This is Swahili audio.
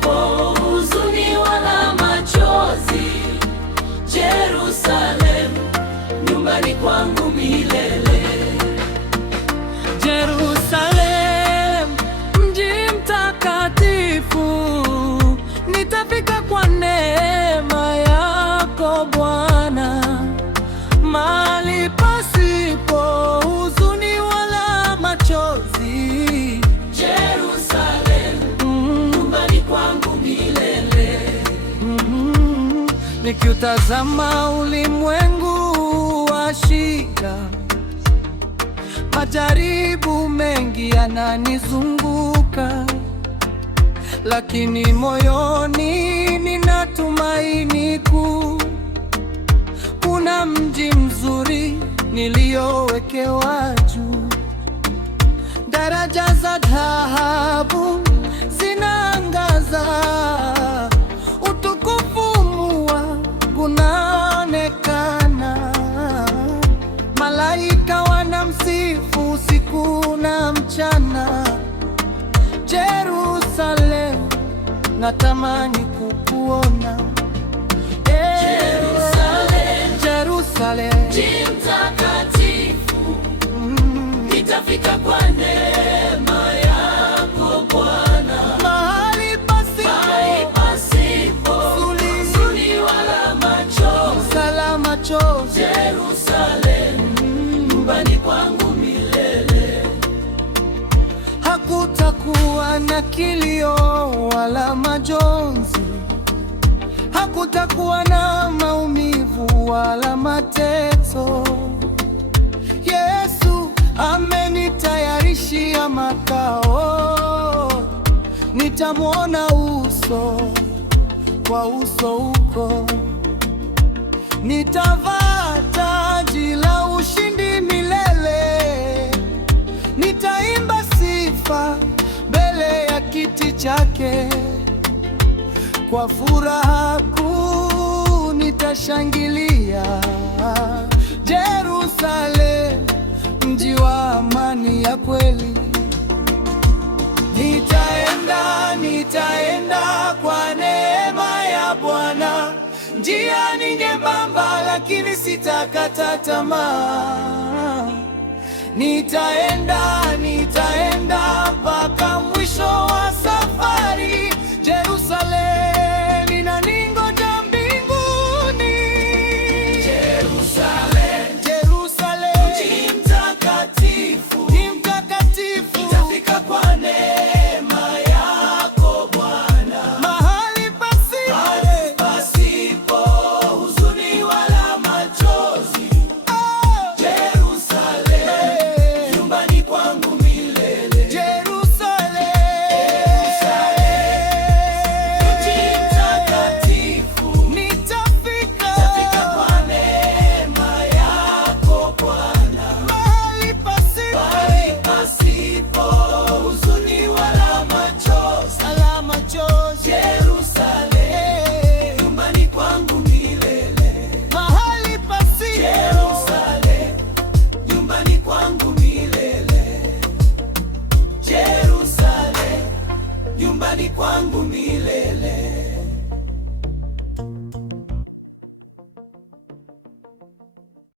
pasipo huzuni wala machozi. Jerusalem, nyumbani kwangu milele. Jerusalem, mji mtakatifu, nitafika kwa neema yako Bwana, mahali pasipo huzuni wala machozi. Jerusalem, nyumbani kwangu milele. Nikiutazama ulimwengu wa shida, majaribu mengi yananizunguka, lakini moyoni nina tumaini kuu. Kuna mji mzuri niliowekewa juu, daraja za dhahabu zinaangaza, utukufu wangu unaonekana, malaika wanamsifu usiku na mchana. Jerusalem, natamani kukuona. Jerusalem, Mji mtakatifu, nitafika kwa neema yako Bwana, mahali pasipo huzuni wala machozi. Jerusalem, nyumbani kwangu milele. Hakutakuwa na kilio wala majonzi, hakutakuwa na maumivu wala mateso. Yesu amenitayarishia makao, nitamwona uso kwa uso huko, nitavaa taji la ushindi milele, nitaimba sifa mbele ya kiti chake. Kwa furaha kuu nitashangilia. Jerusalem, mji wa amani ya kweli. Nitaenda kwa neema ya Bwana. Njia ni nyembamba, lakini sitakata tamaa. Nitaenda mpaka mwisho wa safari. Jerusalem inaningoja mbinguni. Jerusalem, Mji mtakatifu, nitafika kwa neema yako Bwana, mahali pasipo huzuni wala machozi. Jerusalem, nyumbani kwangu milele. Jerusalem, Mji mtakatifu, nitafika kwa neema yako Bwana, mahali pasipo huzuni wala machozi. Jerusalem, nyumbani kwangu milele. mahali Jerusalem, nyumbani kwangu milele. Jerusalem, nyumbani kwangu milele.